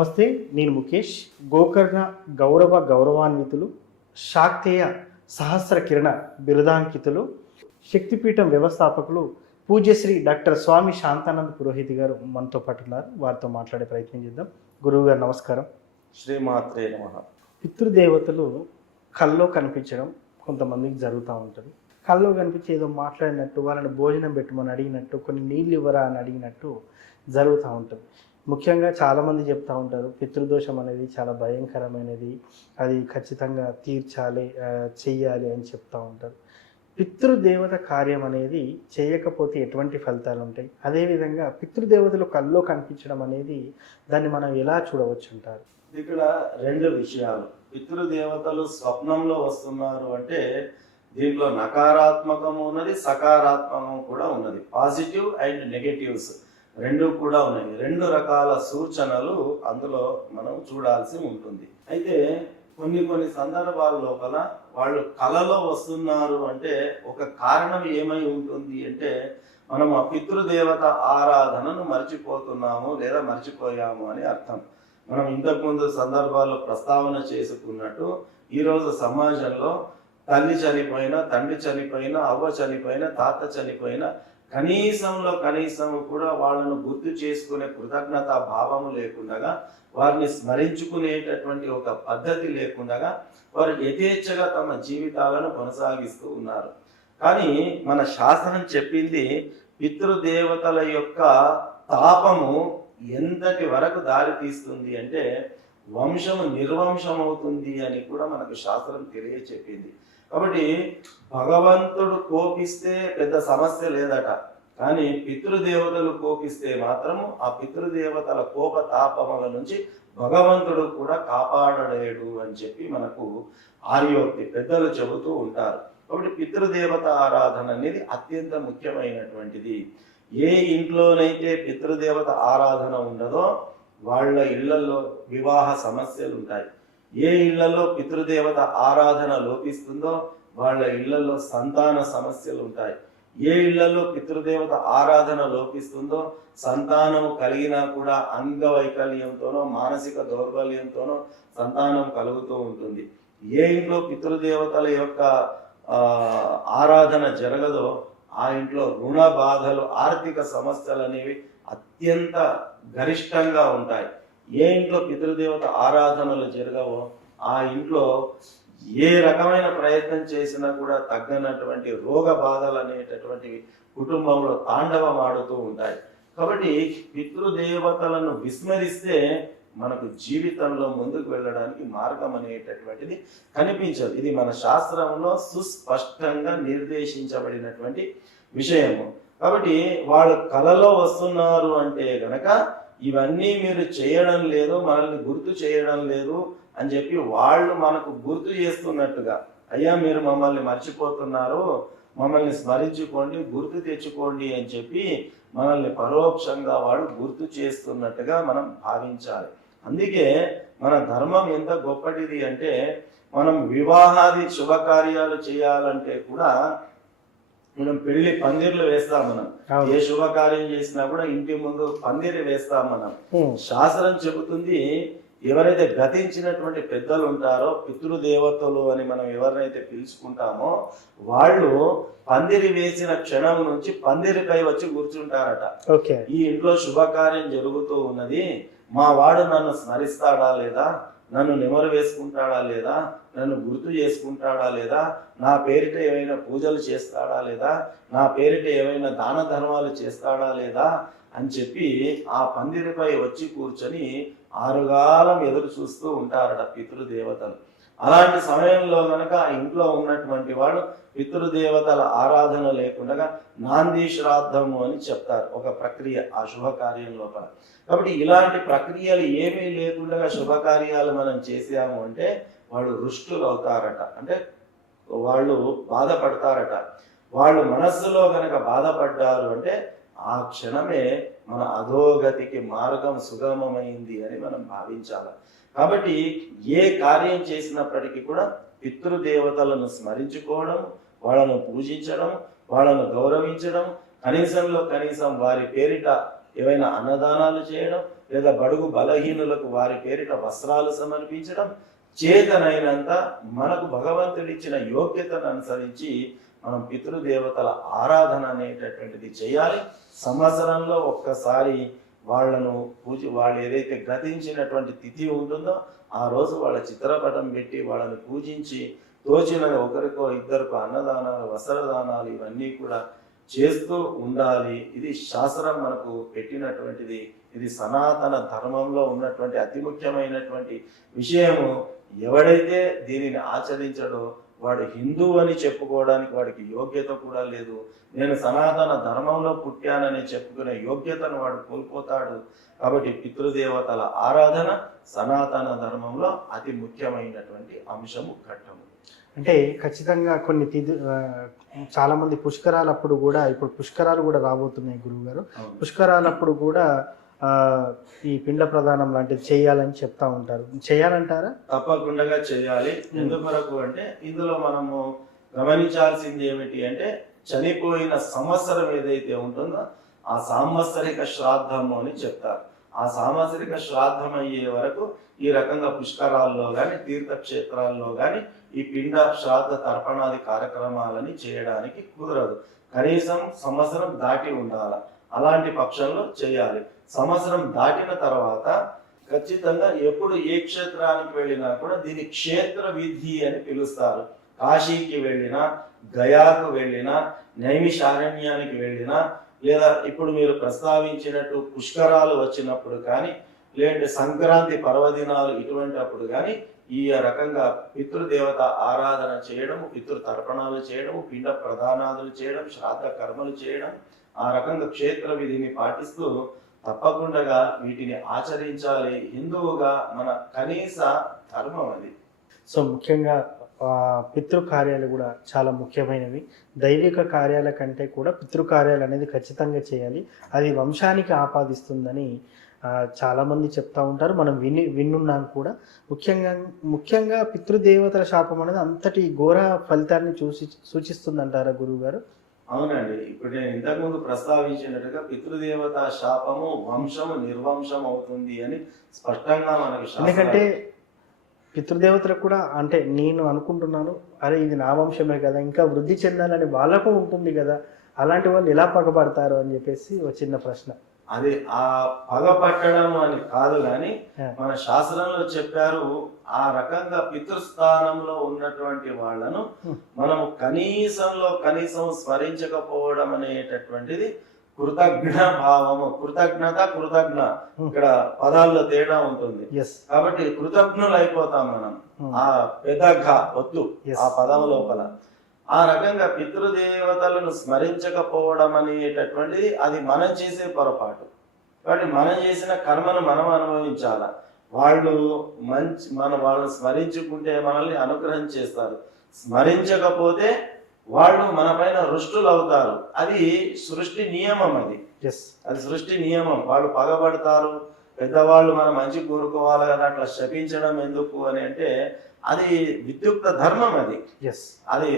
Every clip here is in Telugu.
నమస్తే, నేను ముఖేష్. గోకర్ణ గౌరవాన్వితులు, శాక్తేయ సహస్ర కిరణ బిరుదాంకితులు, శక్తిపీఠం వ్యవస్థాపకులు పూజ్యశ్రీ డాక్టర్ స్వామి శాంతానంద పురోహిత్ గారు మనతో పాటు ఉన్నారు. వారితో మాట్లాడే ప్రయత్నం చేద్దాం. గురువు గారు నమస్కారం. శ్రీమాత్రే నమః. పితృదేవతలు కల్లో కనిపించడం కొంతమందికి జరుగుతూ ఉంటుంది. కల్లో కనిపించి ఏదో మాట్లాడినట్టు, వాళ్ళని భోజనం పెట్టమని అడిగినట్టు, కొన్ని నీళ్ళు ఇవ్వరా అని అడిగినట్టు జరుగుతూ ఉంటుంది. ముఖ్యంగా చాలామంది చెప్తూ ఉంటారు, పితృదోషం అనేది చాలా భయంకరమైనది, అది ఖచ్చితంగా తీర్చాలి, చెయ్యాలి అని చెప్తూ ఉంటారు. పితృదేవత కార్యం అనేది చేయకపోతే ఎటువంటి ఫలితాలు ఉంటాయి? అదేవిధంగా పితృదేవతలు కల్లో కనిపించడం అనేది దాన్ని మనం ఎలా చూడవచ్చు అంటారు? ఇక్కడ రెండు విషయాలు. పితృదేవతలు స్వప్నంలో వస్తున్నారు అంటే దీంట్లో నకారాత్మకము ఉన్నది, సకారాత్మకం కూడా ఉన్నది. పాజిటివ్ అండ్ నెగటివ్స్ రెండు కూడా ఉన్నాయి. రెండు రకాల సూచనలు అందులో మనం చూడాల్సి ఉంటుంది. అయితే కొన్ని సందర్భాల లోపల వాళ్ళు కలలో వస్తున్నారు అంటే ఒక కారణం ఏమై ఉంటుంది అంటే మనం ఆ పితృదేవత ఆరాధనను మర్చిపోతున్నాము లేదా మర్చిపోయాము అని అర్థం. మనం ఇంతకుముందు సందర్భాల్లో ప్రస్తావన చేసుకున్నట్టు ఈరోజు సమాజంలో తల్లి చనిపోయినా, తండ్రి చనిపోయినా, అవ్వ చనిపోయినా, తాత చనిపోయినా కనీసం కూడా వాళ్ళను గుర్తు చేసుకునే కృతజ్ఞతా భావము లేకుండా, వారిని స్మరించుకునేటటువంటి ఒక పద్ధతి లేకుండా వారు యథేచ్ఛగా తమ జీవితాలను కొనసాగిస్తూ ఉన్నారు. కానీ మన శాస్త్రం చెప్పింది పితృదేవతల యొక్క తాపము ఎంతటి వరకు దారి తీస్తుంది అంటే వంశము నిర్వంశమవుతుంది అని కూడా మనకు శాస్త్రం తెలియచెప్పింది. కాబట్టి భగవంతుడు కోపిస్తే పెద్ద సమస్య లేదట, కానీ పితృదేవతలు కోపిస్తే మాత్రము ఆ పితృదేవతల కోపతాపముల నుంచి భగవంతుడు కూడా కాపాడలేడు అని చెప్పి మనకు ఆర్యోక్తి పెద్దలు చెబుతూ ఉంటారు. కాబట్టి పితృదేవత ఆరాధన అనేది అత్యంత ముఖ్యమైనటువంటిది. ఏ ఇంట్లోనైతే పితృదేవత ఆరాధన ఉండదో వాళ్ళ ఇళ్లలో వివాహ సమస్యలు ఉంటాయి. ఏ ఇళ్లలో పితృదేవత ఆరాధన లోపిస్తుందో వాళ్ళ ఇళ్లలో సంతాన సమస్యలు ఉంటాయి. ఏ ఇళ్లలో పితృదేవత ఆరాధన లోపిస్తుందో సంతానం కలిగినా కూడా అంగవైకల్యంతోనో మానసిక దౌర్బల్యంతోనో సంతానం కలుగుతూ ఉంటుంది. ఏ ఇంట్లో పితృదేవతల యొక్క ఆరాధన జరగదో ఆ ఇంట్లో రుణ బాధలు, ఆర్థిక సమస్యలు అనేవి అత్యంత గరిష్టంగా ఉంటాయి. ఏ ఇంట్లో పితృదేవత ఆరాధనలు జరగవో ఆ ఇంట్లో ఏ రకమైన ప్రయత్నం చేసినా కూడా తగ్గనటువంటి రోగ బాధలు అనేటటువంటివి కుటుంబంలో తాండవం ఆడుతూ ఉంటాయి. కాబట్టి పితృదేవతలను విస్మరిస్తే మనకు జీవితంలో ముందుకు వెళ్ళడానికి మార్గం అనేటటువంటిది కనిపించదు. ఇది మన శాస్త్రంలో సుస్పష్టంగా నిర్దేశించబడినటువంటి విషయము. కాబట్టి వాళ్ళు కలలో వస్తున్నారు అంటే గనక ఇవన్నీ మీరు చేయడం లేదు, మనల్ని గుర్తు చేయడం లేదు అని చెప్పి వాళ్ళు మనకు గుర్తు చేస్తున్నట్టుగా, అయ్యా మీరు మమ్మల్ని మర్చిపోతున్నారు, మమ్మల్ని స్మరించుకోండి, గుర్తు తెచ్చుకోండి అని చెప్పి మనల్ని పరోక్షంగా వాళ్ళు గుర్తు చేస్తున్నట్టుగా మనం భావించాలి. అందుకే మన ధర్మం ఎంత గొప్పటిది అంటే మనం వివాహాది శుభకార్యాలు చేయాలంటే కూడా మనం పెళ్లి పందిర్లు వేస్తాం. మనం ఏ శుభకార్యం చేసినా కూడా ఇంటి ముందు పందిరి వేస్తాం. మనం శాస్త్రం చెబుతుంది, ఎవరైతే గతించినటువంటి పెద్దలు ఉంటారో పితృదేవతలు అని మనం ఎవరినైతే పిలుచుకుంటామో వాళ్ళు పందిరి వేసిన క్షణం నుంచి పందిరిపై వచ్చి కూర్చుంటారట. ఈ ఇంట్లో శుభకార్యం జరుగుతూ ఉన్నది, మా వాడు నన్ను స్మరిస్తాడా లేదా, నన్ను నెమరు వేసుకుంటాడా లేదా, నన్ను గుర్తు చేసుకుంటాడా లేదా, నా పేరిట ఏమైనా పూజలు చేస్తాడా లేదా, నా పేరిట ఏమైనా దాన ధర్మాలు చేస్తాడా లేదా అని చెప్పి ఆ పందిరిపై వచ్చి కూర్చొని ఆరుగాలం ఎదురు చూస్తూ ఉంటారట పితృదేవతలు. అలాంటి సమయంలో గనక ఇంట్లో ఉన్నటువంటి వాడు పితృదేవతల ఆరాధన లేకుండా నాంది శ్రాద్ధము అని చెప్తారు, ఒక ప్రక్రియ ఆ శుభకార్యం లోపల. కాబట్టి ఇలాంటి ప్రక్రియలు ఏమీ లేకుండా శుభకార్యాలు మనం చేసాము అంటే వాళ్ళు రుష్టులు అవుతారట, అంటే వాళ్ళు బాధపడతారట. వాళ్ళు మనస్సులో గనక బాధపడ్డారు అంటే ఆ క్షణమే మన అధోగతికి మార్గం సుగమమైంది అని మనం భావించాలి. కాబట్టి ఏ కార్యం చేసినప్పటికీ కూడా పితృదేవతలను స్మరించుకోవడం, వాళ్ళను పూజించడం, వాళ్ళను గౌరవించడం, కనీసం వారి పేరిట ఏవైనా అన్నదానాలు చేయడం, లేదా బడుగు బలహీనులకు వారి పేరిట వస్త్రాలు సమర్పించడం, చేతనైనంత మనకు భగవంతుడిచ్చిన యోగ్యతను అనుసరించి మనం పితృదేవతల ఆరాధన అనేటటువంటిది చేయాలి. సంవత్సరంలో ఒక్కసారి వాళ్ళను వాళ్ళు ఏదైతే గతించినటువంటి తిథి ఉంటుందో ఆ రోజు వాళ్ళ చిత్రపటం పెట్టి వాళ్ళని పూజించి తోచిన ఒకరికో ఇద్దరికో అన్నదానాలు, వస్త్రదానాలు ఇవన్నీ కూడా చేస్తూ ఉండాలి. ఇది శాస్త్రం మనకు పెట్టినటువంటిది. ఇది సనాతన ధర్మంలో ఉన్నటువంటి అతి ముఖ్యమైనటువంటి విషయము. ఎవడైతే దీనిని ఆచరించడో వాడు హిందూ అని చెప్పుకోవడానికి వాడికి యోగ్యత కూడా లేదు. నేను సనాతన ధర్మంలో పుట్టానని చెప్పుకునే యోగ్యతను వాడు కోల్పోతాడు. కాబట్టి పితృదేవతల ఆరాధన సనాతన ధర్మంలో అతి ముఖ్యమైనటువంటి అంశము, ఘట్టము. అంటే ఖచ్చితంగా కొన్ని చాలామంది పుష్కరాలప్పుడు కూడా, ఇప్పుడు పుష్కరాలు కూడా రాబోతున్నాయి గురువుగారు, పుష్కరాలప్పుడు కూడా ఈ పిండ ప్రదానం లాంటిది చేయాలని చెప్తా ఉంటారు. చేయాలంటారా? తప్పకుండా చేయాలి. ఎందుకొరకు అంటే ఇందులో మనము గమనించాల్సింది ఏమిటి అంటే చనిపోయిన సంవత్సరం ఏదైతే ఉంటుందో ఆ సాంవత్సరిక శ్రాద్ధము అని చెప్తారు. ఆ సాంవత్సరిక శ్రాద్ధం అయ్యే వరకు ఈ రకంగా పుష్కరాల్లో కానీ తీర్థక్షేత్రాల్లో కానీ ఈ పిండ శ్రాద్ధ తర్పణాది కార్యక్రమాలని చేయడానికి కుదరదు. కనీసం సంవత్సరం దాటి ఉండాలి. అలాంటి పక్షంలో చేయాలి. సంవత్సరం దాటిన తర్వాత ఖచ్చితంగా ఎప్పుడు ఏ క్షేత్రానికి వెళ్ళినా కూడా దీని క్షేత్ర విధి అని పిలుస్తారు. కాశీకి వెళ్ళినా, గయాకు వెళ్ళినా, నైమిషారణ్యానికి వెళ్ళినా, లేదా ఇప్పుడు మీరు ప్రస్తావించినట్టు పుష్కరాలు వచ్చినప్పుడు కానీ, లేదంటే సంక్రాంతి పర్వదినాలు ఇటువంటి అప్పుడు కానీ ఈ రకంగా పితృదేవత ఆరాధన చేయడము, పితృ తర్పణాలు చేయడము, పిండ ప్రదానాదులు చేయడం, శ్రాద్ధ కర్మలు చేయడం, ఆ రకంగా క్షేత్ర విధిని పాటిస్తూ తప్పకుండా వీటిని ఆచరించాలి. హిందువుగా మన కనీస ధర్మం అది. సో ముఖ్యంగా పితృకార్యాలు కూడా చాలా ముఖ్యమైనవి. దైవిక కార్యాల కంటే కూడా పితృకార్యాలు అనేది ఖచ్చితంగా చేయాలి. అది వంశానికి ఆపాదిస్తుందని చాలామంది చెప్తా ఉంటారు. మనం విన్నున్నాం కూడా. ముఖ్యంగా పితృదేవతల శాపం అనేది అంతటి ఘోర ఫలితాన్ని సూచిస్తుందంటారా గురువు గారు? అవునండి. ఇప్పుడు నేను ఇంతకుముందు ప్రస్తావించినట్టుగా పితృదేవత శాపము వంశము నిర్వంశం అవుతుంది అని స్పష్టంగా మనకు. ఎందుకంటే పితృదేవతలకు కూడా, అంటే నేను అనుకుంటున్నాను, అరే ఇది నా వంశమే కదా, ఇంకా వృద్ధి చెందాలని వాళ్ళకు ఉంటుంది కదా, అలాంటి వాళ్ళు ఎలా పగబడతారు అని చెప్పేసి ఒక చిన్న ప్రశ్న. అది ఆ పగ పట్టడం అని కాదు కానీ మన శాస్త్రంలో చెప్పారు, ఆ రకంగా పితృస్థానంలో ఉన్నటువంటి వాళ్ళను మనము కనీసం స్మరించకపోవడం అనేటటువంటిది కృతజ్ఞ భావము. కృతజ్ఞ ఇక్కడ పదాల్లో తేడా ఉంటుంది. కాబట్టి కృతజ్ఞులు అయిపోతాం మనం. ఆ పెద్ద ఒత్తు ఆ పదం లోపల ఆ రకంగా పితృదేవతలను స్మరించకపోవడం అనేటటువంటిది అది మనం చేసే పొరపాటు. కాబట్టి మనం చేసిన కర్మను మనం అనుభవించాల. వాళ్ళు స్మరించుకుంటే మనల్ని అనుగ్రహం చేస్తారు. స్మరించకపోతే వాళ్ళు మన పైన రుష్టులు అవుతారు. అది సృష్టి నియమం. అది సృష్టి నియమం. వాళ్ళు పగబడతారు. పెద్దవాళ్ళు మన మంచి కోరుకోవాలి కదా, అట్లా శపించడం ఎందుకు అని అంటే అది విద్యుక్త ధర్మం. అది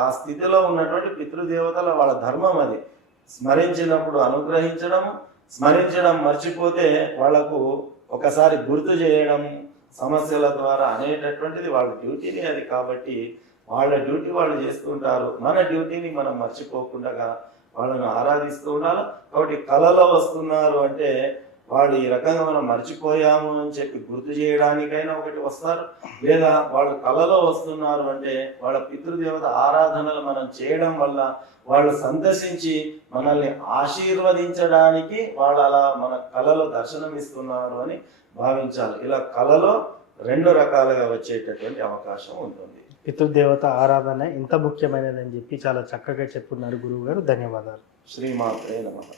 ఆ స్థితిలో ఉన్నటువంటి పితృదేవతల వాళ్ళ ధర్మం. అది స్మరించినప్పుడు అనుగ్రహించడం, స్మరించడం మర్చిపోతే వాళ్లకు ఒకసారి గుర్తు చేయడం సమస్యల ద్వారా అనేటటువంటిది వాళ్ళ డ్యూటీని అది. కాబట్టి వాళ్ళ డ్యూటీ వాళ్ళు చేస్తుంటారు. మన డ్యూటీని మనం మర్చిపోకుండా వాళ్ళను ఆరాధిస్తూ ఉండాలి. కాబట్టి కళలో వస్తున్నారు అంటే వాళ్ళు ఈ రకంగా మనం మర్చిపోయాము అని చెప్పి గుర్తు చేయడానికైనా ఒకటి వస్తారు, లేదా వాళ్ళు కళలో వస్తున్నారు అంటే వాళ్ళ పితృదేవత ఆరాధనలు మనం చేయడం వల్ల వాళ్ళు సందర్శించి మనల్ని ఆశీర్వదించడానికి వాళ్ళు అలా మన కళలో దర్శనమిస్తున్నారు అని భావించాలి. ఇలా కళలో రెండు రకాలుగా వచ్చేటటువంటి అవకాశం ఉంటుంది. పితృదేవత ఆరాధన ఎంత ముఖ్యమైనదని చెప్పి చాలా చక్కగా చెప్పున్నారు గురువు గారు. ధన్యవాదాలు. శ్రీమాత్రే నమః.